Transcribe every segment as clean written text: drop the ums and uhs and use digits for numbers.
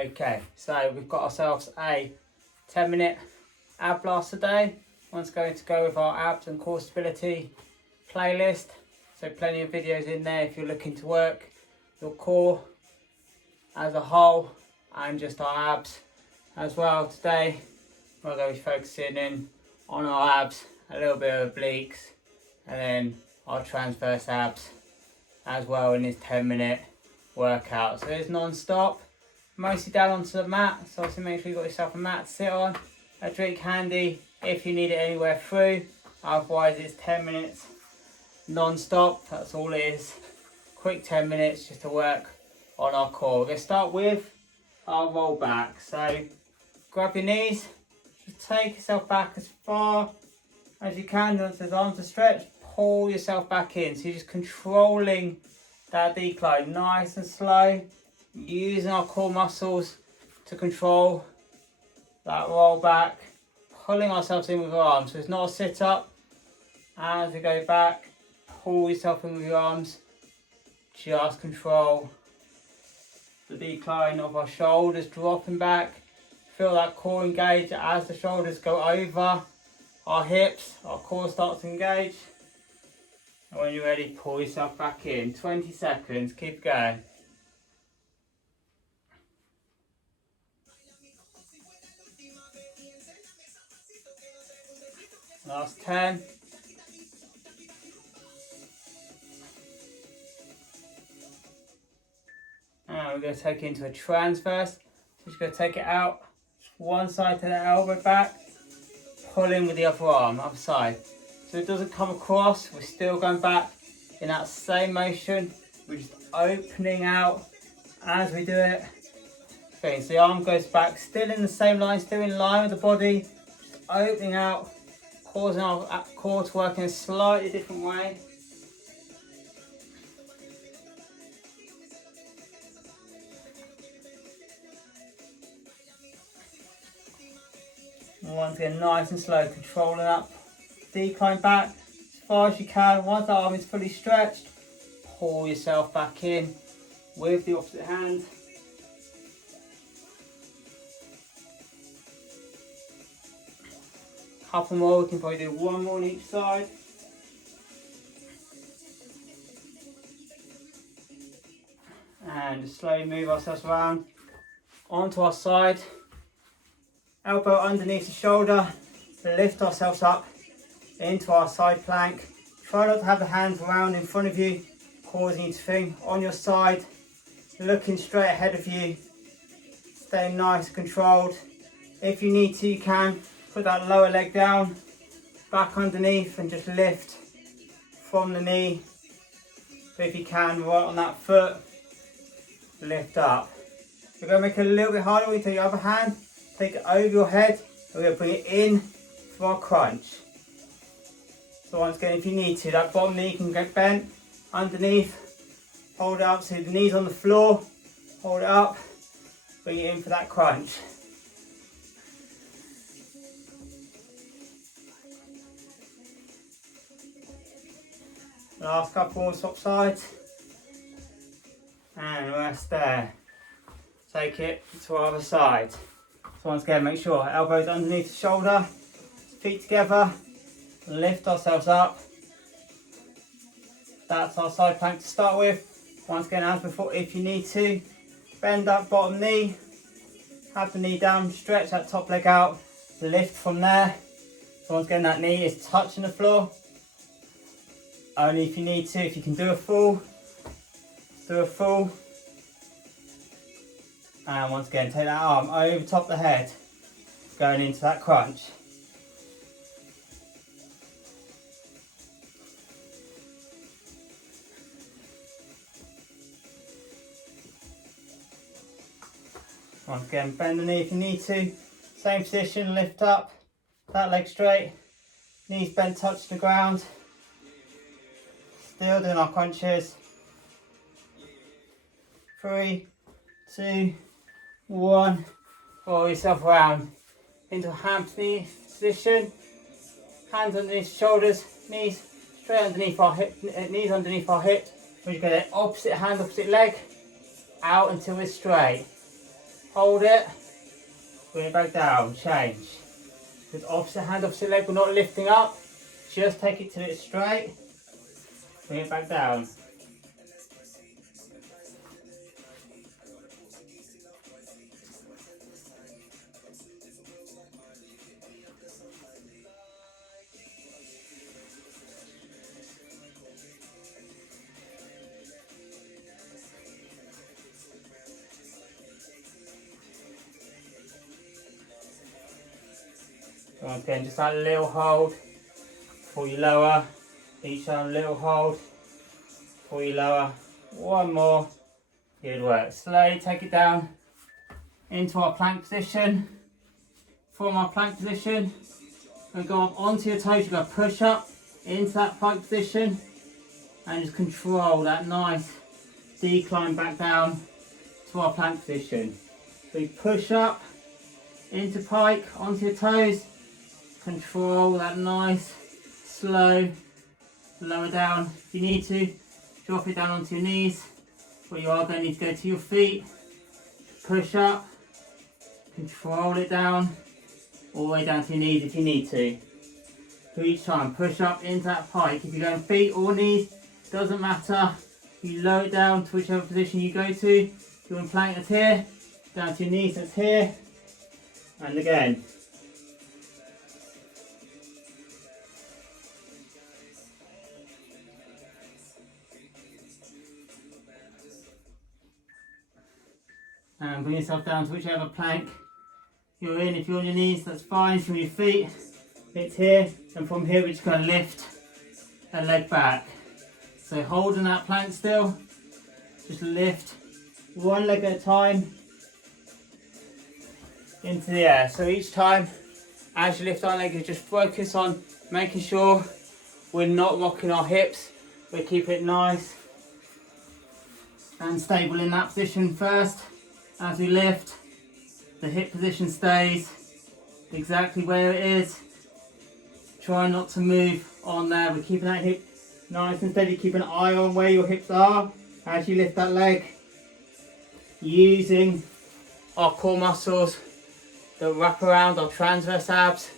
Okay, so we've got ourselves a 10-minute ab blast today. One's going to go with our abs and core stability playlist. So plenty of videos in there if you're looking to work your core as a whole and just our abs as well. Today we're going to be focusing in on our abs, a little bit of obliques, and then our transverse abs as well in this 10-minute workout. So it's non-stop, mostly down onto the mat, so obviously make sure you've got yourself a mat to sit on, a drink handy if you need it anywhere through, otherwise it's 10 minutes non-stop, that's all it is. Quick 10 minutes just to work on our core. We're going to start with our roll back. So grab your knees, just take yourself back as far as you can, once the arms are stretched, pull yourself back in. So you're just controlling that decline, nice and slow, using our core muscles to control that roll back, pulling ourselves in with our arms. So it's not a sit up. As we go back, pull yourself in with your arms, just control the decline of our shoulders dropping back. Feel that core engage as the shoulders go over our hips, our core starts to engage. And when you're ready, pull yourself back in. 20 seconds, keep going. Last 10. And we're going to take it into a transverse. So just going to take it out, one side to the elbow back, pull in with the other arm, other side. So it doesn't come across, we're still going back in that same motion. We're just opening out as we do it. Okay, so the arm goes back, still in the same line, still in line with the body, just opening out, causing our core to work in a slightly different way. Once again, nice and slow, controlling that decline back as far as you can. Once the arm is fully stretched, pull yourself back in with the opposite hand. Couple more, we can probably do one more on each side. And just slowly move ourselves around onto our side. Elbow underneath the shoulder, lift ourselves up into our side plank. Try not to have the hands round in front of you, causing you to think on your side, looking straight ahead of you, staying nice and controlled. If you need to, you can put that lower leg down, back underneath, and just lift from the knee. But if you can, right on that foot, lift up. We're going to make it a little bit harder. We take your other hand, take it over your head, and we're going to bring it in for our crunch. So once again, if you need to, that bottom knee can get bent underneath, hold it up so the knee's on the floor, hold it up, bring it in for that crunch. Last couple more, swap sides, and rest there. Take it to our other side. So once again, make sure elbows underneath the shoulder, feet together, lift ourselves up. That's our side plank to start with. Once again, as before, if you need to, bend that bottom knee, have the knee down, stretch that top leg out, lift from there. So once again, that knee is touching the floor. Only if you need to, if you can do a full, do a full. And once again, take that arm over top of the head, going into that crunch. Once again, bend the knee if you need to. Same position, lift up, that leg straight, knees bent, touch the ground. Still doing our crunches. 3, 2, 1. Roll yourself around into a hammer knee position. Hands underneath the shoulders, knees straight underneath our hip, knees underneath our hip. We're going to go opposite hand, opposite leg, out until we're straight. hold it, bring it back down, change. With opposite hand, opposite leg, we're not lifting up, just take it till it's straight, bring it back down. Again, just that little hold before you lower. Each arm, little hold before you lower. One more. Good work. Slowly take it down into our plank position. From our plank position, and go up onto your toes. You're going to push up into that plank position and just control that nice decline back down to our plank position. So you push up into pike onto your toes. Control that nice, slow, lower down. If you need to, drop it down onto your knees, but you are going to need to go to your feet. Push up, control it down, all the way down to your knees if you need to. So each time, push up into that pike. If you're going feet or knees, doesn't matter. You lower it down to whichever position you go to. If you want plank, that's here, down to your knees, that's here, and again. And bring yourself down to whichever plank you're in. If you're on your knees, that's fine. From your feet, it's here. And from here, we're just going to lift a leg back. So holding that plank still, just lift one leg at a time into the air. So each time, as you lift our leg, you just focus on making sure we're not rocking our hips. We keep it nice and stable in that position first. As we lift, the hip position stays exactly where it is. Try not to move on there. We're keeping that hip nice and steady. Keep an eye on where your hips are as you lift that leg. Using our core muscles that wrap around our transverse abs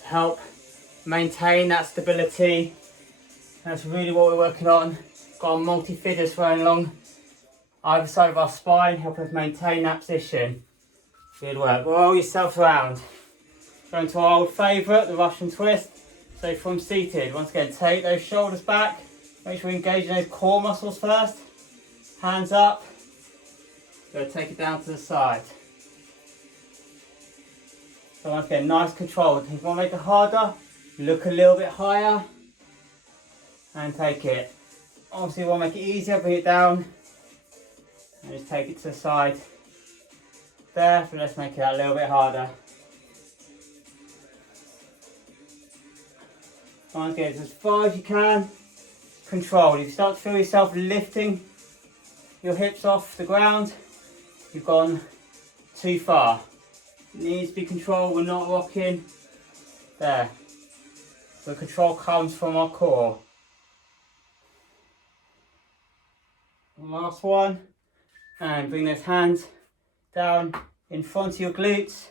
to help maintain that stability. That's really what we're working on. Got our multi-fidus running along either side of our spine, help us maintain that position. Good work. Roll yourself around. Going to our old favourite, the Russian twist. So from seated, once again, take those shoulders back. Make sure we engage in those core muscles first. Hands up. Go take it down to the side. So once again, nice control. If you want to make it harder, look a little bit higher and take it. Obviously, you want to make it easier, bring it down. And just take it to the side there, but let's make it a little bit harder. Once again, as far as you can, controlled. If you start to feel yourself lifting your hips off the ground, you've gone too far. It needs to be controlled, we're not rocking. There. So control comes from our core. Last one. And bring those hands down in front of your glutes.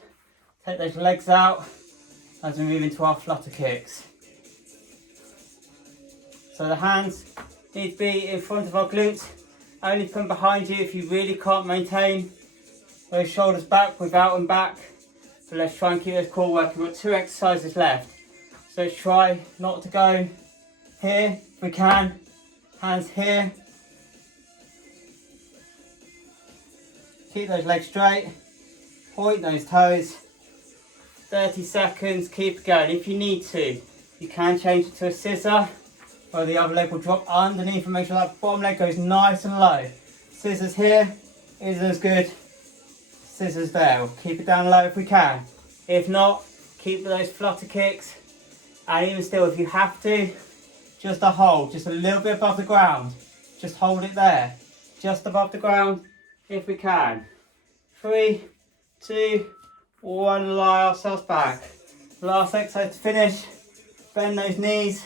Take those legs out as we move into our flutter kicks. So the hands need to be in front of our glutes. Only put them behind you if you really can't maintain those shoulders back without them back. But let's try and keep those core working. We've got 2 exercises left. So let's try not to go here if we can. Hands here. Keep those legs straight, point those toes, 30 seconds, keep going. If you need to, you can change it to a scissor, or the other leg will drop underneath and make sure that bottom leg goes nice and low. Scissors here isn't as good, scissors there. We'll keep it down low if we can. If not, keep those flutter kicks, and even still, if you have to, just a hold, just a little bit above the ground. Just hold it there, just above the ground. If we can. 3, 2, 1, lie ourselves back. Last exercise to finish. Bend those knees,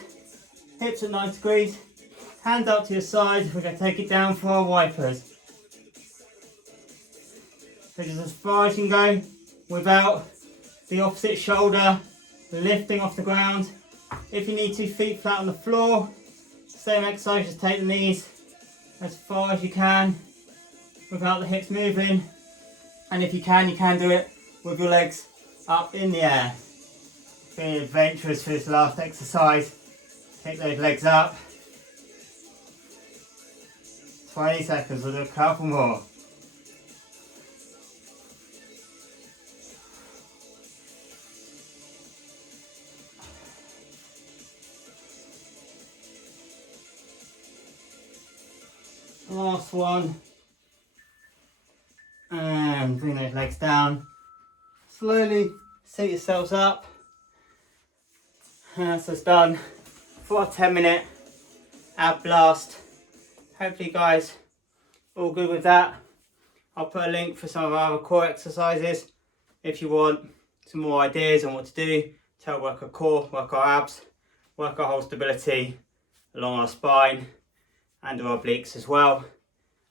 hips at 90 degrees, hands up to your side. We're going to take it down for our wipers. So just as far as you can go without the opposite shoulder lifting off the ground. If you need to, feet flat on the floor. Same exercise, just take the knees as far as you can without the hips moving. And if you can do it with your legs up in the air. Being adventurous for this last exercise. Take those legs up. 20 seconds, we'll do a couple more. Last one. And bring those legs down. Slowly sit yourselves up. And that's us done for a 10-minute ab blast. Hopefully guys, all good with that. I'll put a link for some of our other core exercises if you want some more ideas on what to do to help work our core, work our abs, work our whole stability along our spine and our obliques as well.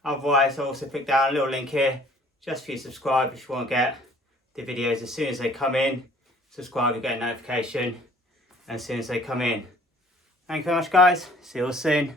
Otherwise, I'll also put down a little link here just for you to subscribe if you want to get the videos as soon as they come in. Subscribe, you get a notification as soon as they come in. Thank you very much guys, see you all soon.